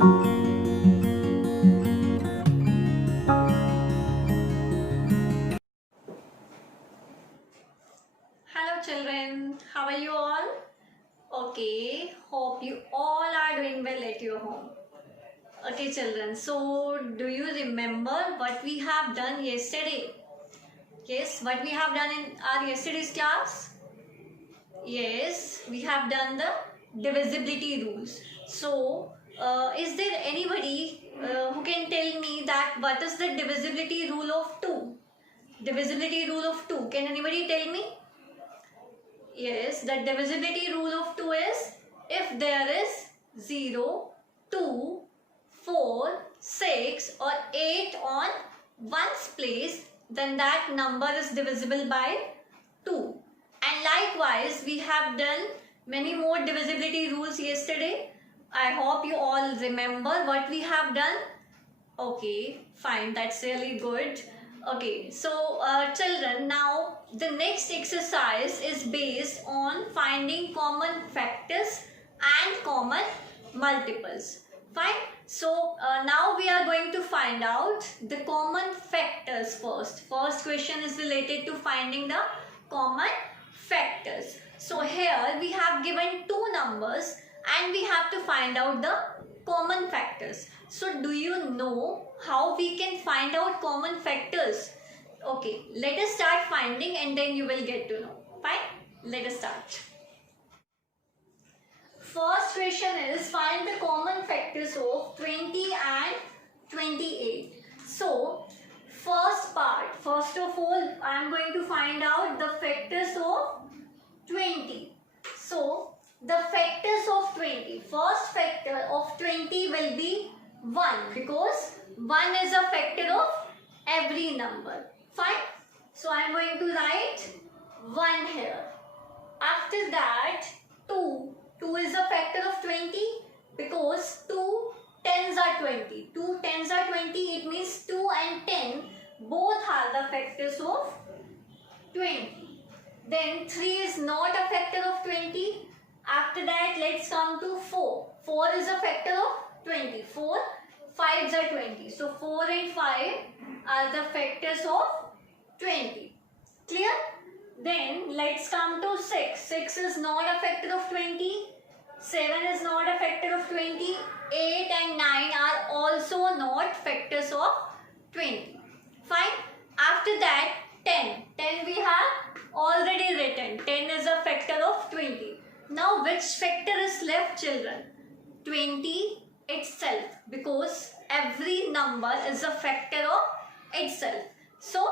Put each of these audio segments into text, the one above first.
Hello children, how are you all? Okay, hope you all are doing well at your home. Okay children, so do you remember what we have done yesterday? Yes, what we have done in our yesterday's class? Yes, we have done the divisibility rules. So, is there anybody who can tell me that what is the divisibility rule of 2? Divisibility rule of 2. Can anybody tell me? Yes, the divisibility rule of 2 is if there is 0, 2, 4, 6 or 8 on one's place, then that number is divisible by 2. And likewise, we have done many more divisibility rules yesterday. I hope you all remember what we have done. Okay, fine, that's really good. Okay, so children, now the next exercise is based on finding common factors and common multiples. Fine, so now we are going to find out the common factors first. First question is related to finding the common factors. So here we have given two numbers and we have to find out the common factors. So do you know how we can find out common factors? Okay, let us start finding and then you will get to know. Fine, let us start. First question is find the common factors of 20 and 28. So first part, first of all I am going to find out the factors of 20. So the factors of 20, first factor of 20 will be 1 because 1 is a factor of every number. Fine. So I am going to write 1 here. After that 2. 2 is a factor of 20 because 2 tens are 20. 2 tens are 20. It means 2 and 10 both are the factors of 20. Then 3 is not a factor of 20. After that, let's come to 4. 4 is a factor of 20. 4 5s are 20. So 4 and 5 are the factors of 20. Clear? Then let's come to 6. 6 is not a factor of 20. 7 is not a factor of 20. 8 and 9 are also not factors of 20. Fine? After that, 10. 10 we have already written. 10 is a factor of 20. Now which factor is left, children? 20 itself, because every number is a factor of itself. So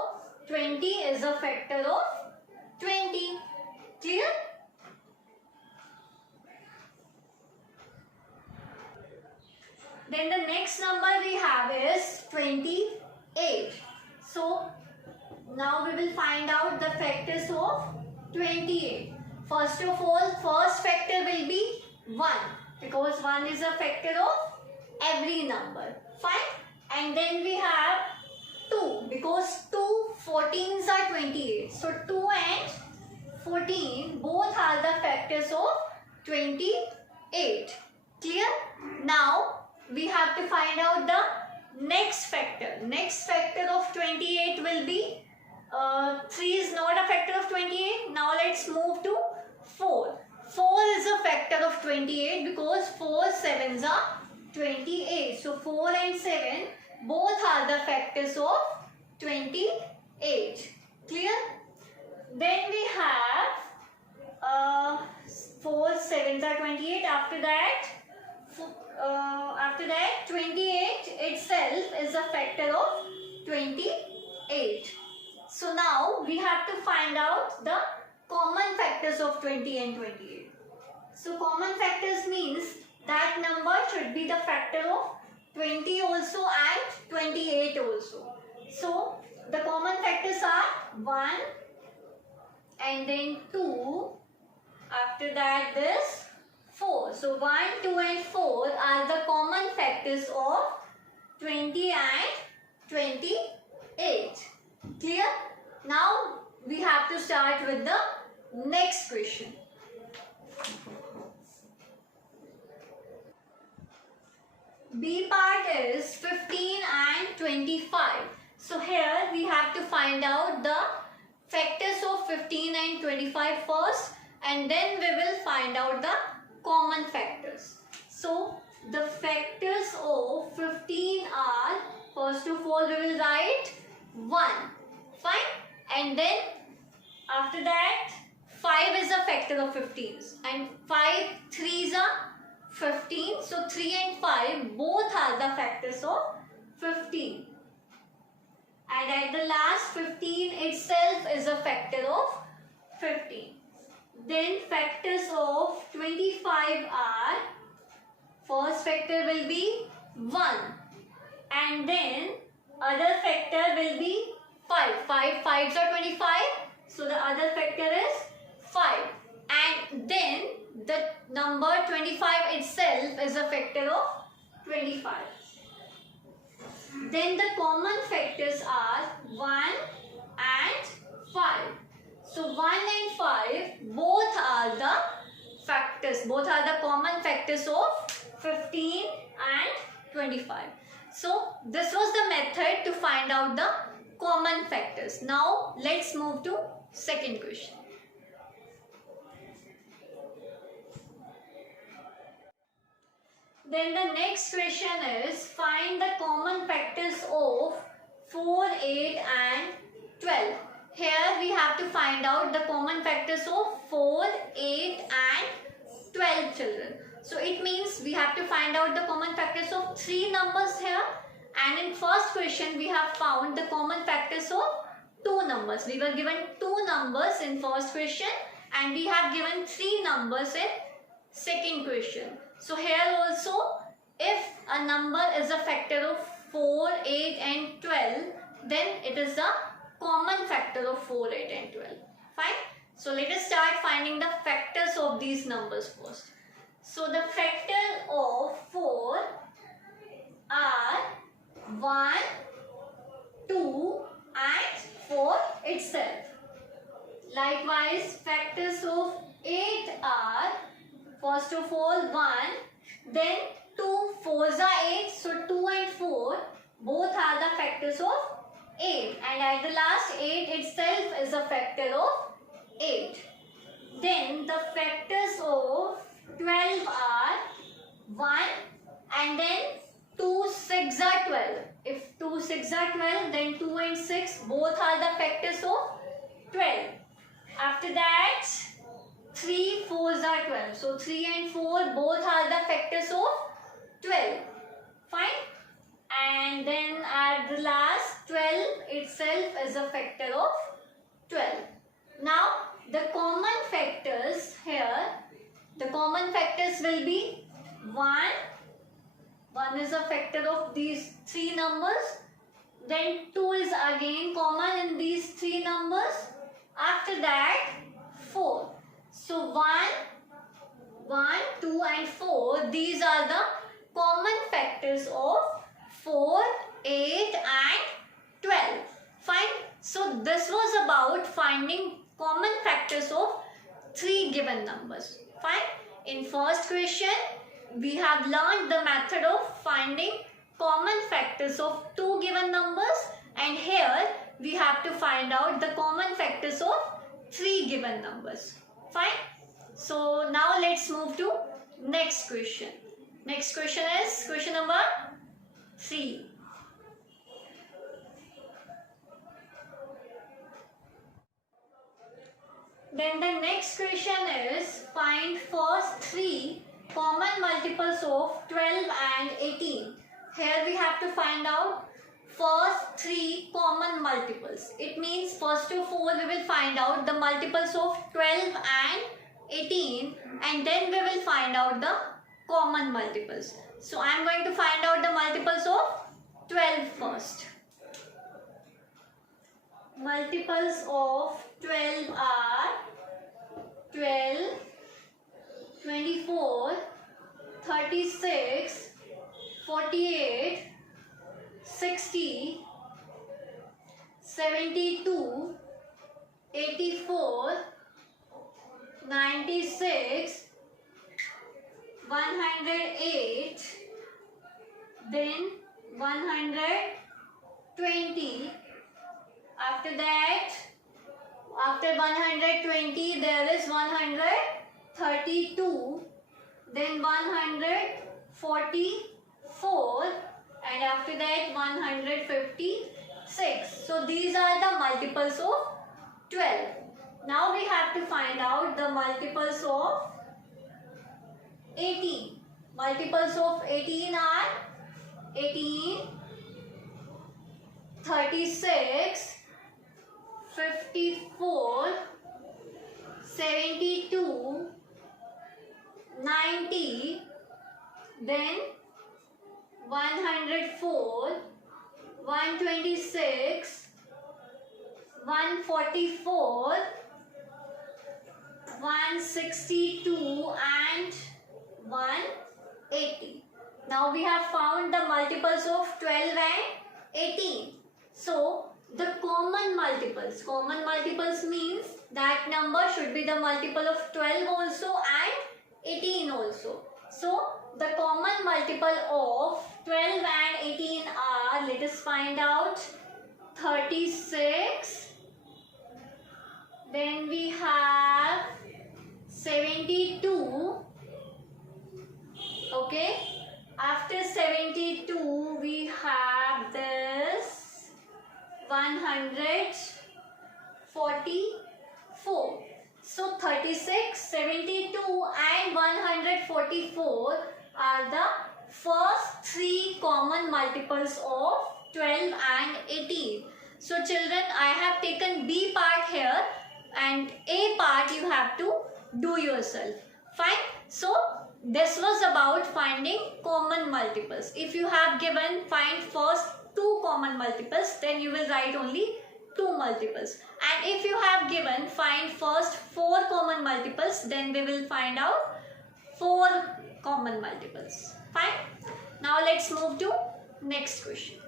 20 is a factor of 20. Clear? Then the next number we have is 28. So now we will find out the factors of 28. First of all, first factor will be 1 because 1 is a factor of every number. Fine. And then we have 2 because 2 14s are 28. So 2 and 14 both are the factors of 28. Clear? Now we have to find out the next factor. Next factor of 28 will be 3 is not a factor of 28. Now let's move to 4. 4 is a factor of 28 because 4 7s are 28. So 4 and 7 both are the factors of 28. Clear? Then we have 4 7s are 28. After that 28 itself is a factor of 28. So now we have to find out the common factors of 20 and 28. So common factors means that number should be the factor of 20 also and 28 also. So the common factors are 1 and then 2. After that this 4. So 1, 2 and 4 are the common factors of 20 and 28. Clear? Now we have to start with the next question. B part is 15 and 25. So here we have to find out the factors of 15 and 25 first, and then we will find out the common factors. So the factors of 15 are, first of all we will write 1. Fine. And then after that 5 is a factor of 15 and 5 3s are 15. So 3 and 5 both are the factors of 15. And at the last 15 itself is a factor of 15. Then factors of 25 are, first factor will be 1 and then other factor will be 5. 5 5s are 25. So the other factor is 5. And then the number 25 itself is a factor of 25. Then the common factors are 1 and 5. So 1 and 5 both are the factors, both are the common factors of 15 and 25. So this was the method to find out the common factors. Now let's move to second question. Then the next question is, find the common factors of 4, 8 and 12. Here we have to find out the common factors of 4, 8 and 12 children. So it means we have to find out the common factors of 3 numbers here, and in first question we have found the common factors of 2 numbers. We were given 2 numbers in first question and we have given 3 numbers in second question. So here also, if a number is a factor of 4, 8 and 12, then it is a common factor of 4, 8 and 12. Fine. So let us start finding the factors of these numbers first. So the factor of 4 are 1, 2 and 4 itself. Likewise, factors of 8 are, first of all 1, then 2 4s are 8, so 2 and 4 both are the factors of 8, and at the last 8 itself is a factor of 8. Then the factors of 12 are 1 and then 2 6 are 12. If 2 6 are 12, then 2 and 6 both are the factors of 12. After that 3 4s are 12. So 3 and 4 both are the factors of 12. Fine. And then at the last 12 itself is a factor of 12. Now the common factors here, the common factors will be 1. 1 is a factor of these 3 numbers. Then 2 is again common in these 3 numbers. After that 4. So 1, 2 and 4, these are the common factors of 4, 8 and 12. Fine. So this was about finding common factors of 3 given numbers. Fine. In first question, we have learned the method of finding common factors of 2 given numbers, and here we have to find out the common factors of 3 given numbers. Fine. So now let's move to next question. Next question is question number 3. Then the next question is, find first 3 common multiples of 12 and 18. Here we have to find out first 3 common multiples. It means first of all we will find out the multiples of 12 and 18, and then we will find out the common multiples. So I am going to find out the multiples of 12 first. Multiples of 12 are 12, 24, 36, 48, 60, 72, 84, 96, 108, then 120. After that, after 120 there is 132, then 144, and after that 156. So these are the multiples of 12. Now we have to find out the multiples of 18. Multiples of 18 are 18, 36, 54, 72, 90, then 104, 126, 144, 162 and 180. Now we have found the multiples of 12 and 18. So the common multiples means that number should be the multiple of 12 also and 18 also. So the common multiple of 12 and 18 are, let us find out, 36, then we have 72, okay, after 72 we have this 144. So 36, 72 and 144 are the first three common multiples of 12 and 18. So children, I have taken B part here and A part you have to do yourself. Fine. So this was about finding common multiples. If you have given find first two common multiples, then you will write only two multiples. And if you have given find first four common multiples, then we will find out four common multiples. Fine. Now let's move to next question.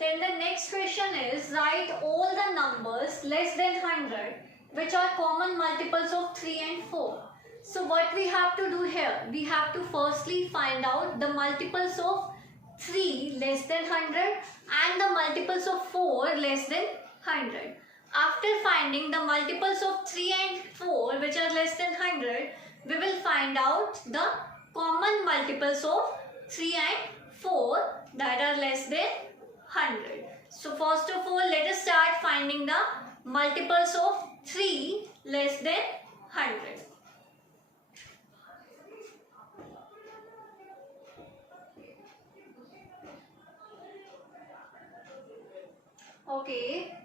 Then the next question is, write all the numbers less than 100 which are common multiples of 3 and 4. So what we have to do here, we have to firstly find out the multiples of 3 less than 100 and the multiples of 4 less than 100. After finding the multiples of 3 and 4 which are less than 100, we will find out the common multiples of 3 and 4 that are less than 100. So first of all, let us start finding the multiples of 3 less than 100. Okay,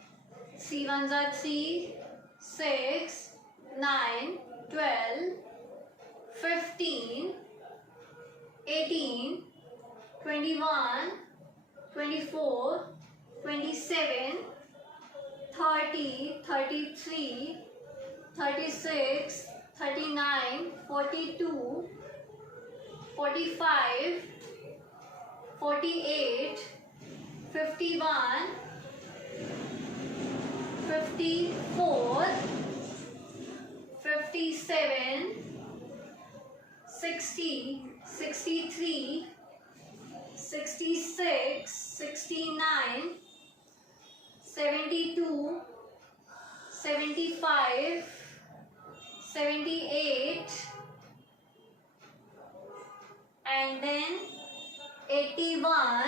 C1s are 3, 6, 9, 12, 15, 18, 21, 24, 27, 30, 33, 36, 39, 42, 45, 48, 51, 54, 57, 60, 63, 66, 69, 72, 75, 78, and then 81,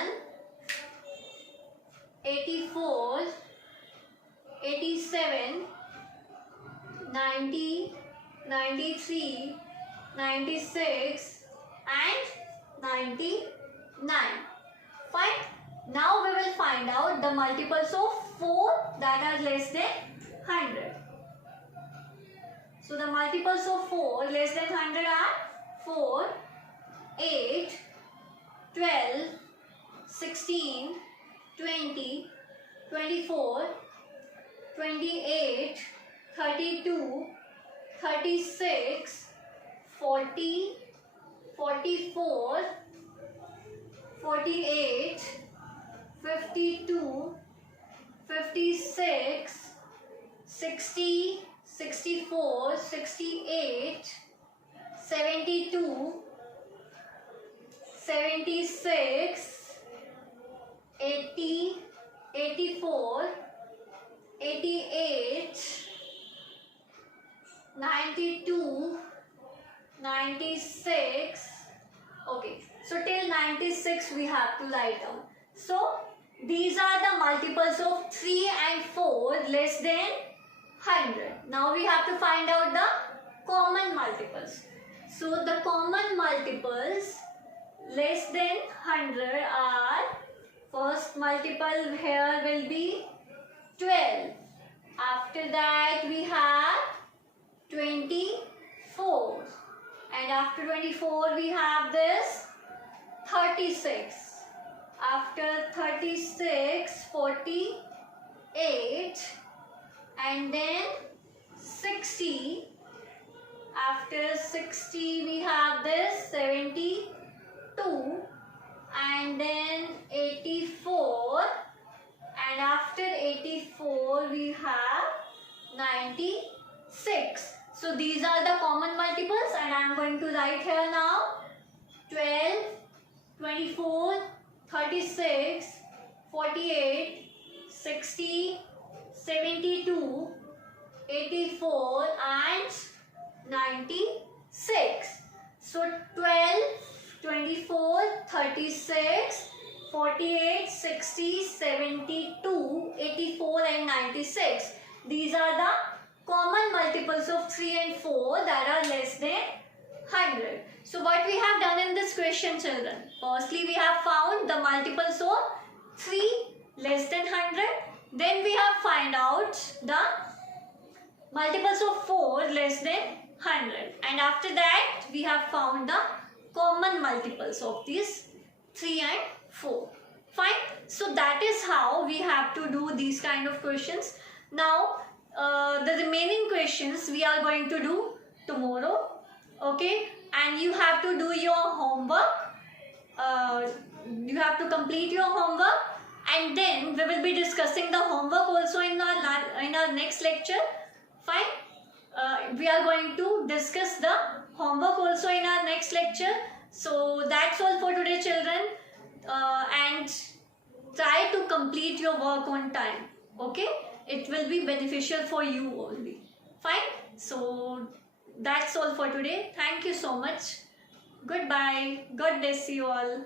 84, 87, 90, 93, 96 and 99. Fine. Now we will find out the multiples of 4 that are less than 100. So the multiples of 4 less than 100 are 4, 8, 12, 16, 20, 24, 28, 32, 36, 40, 44, 48, 52, 56, 60, 64, 68, 76, 80, 84, 88, 92, 96. Okay, so till 96 we have to write down. So these are the multiples of 3 and 4 less than 100. Now we have to find out the common multiples. So the common multiples less than 100 are, first multiple here will be 12. After that we have 24. And after 24 we have this 36. After 36, 48. And then 60. After 60 we have this 72. And then 84. And after 84 we have 96. So these are the common multiples, and I am going to write here now 12, 24, 36, 48, 60, 72, 84 and 96. So 12, 24, 36, 48, 60, 72, 84 and 96. These are the common multiples of 3 and 4 that are less than 100. So what we have done in this question, children? Firstly, we have found the multiples of 3 less than 100. Then we have find out the multiples of 4 less than 100. And after that, we have found the common multiples of these 3 and 4. Fine. So that is how we have to do these kind of questions. Now, the remaining questions we are going to do tomorrow. Okay. And you have to do your homework. You have to complete your homework. And then we will be discussing the homework also in our next lecture. Fine. We are going to discuss the homework also in our next lecture. So that's all for today, children. And try to complete your work on time. Okay. It will be beneficial for you only. Fine. So that's all for today. Thank you so much. Goodbye. God bless you all.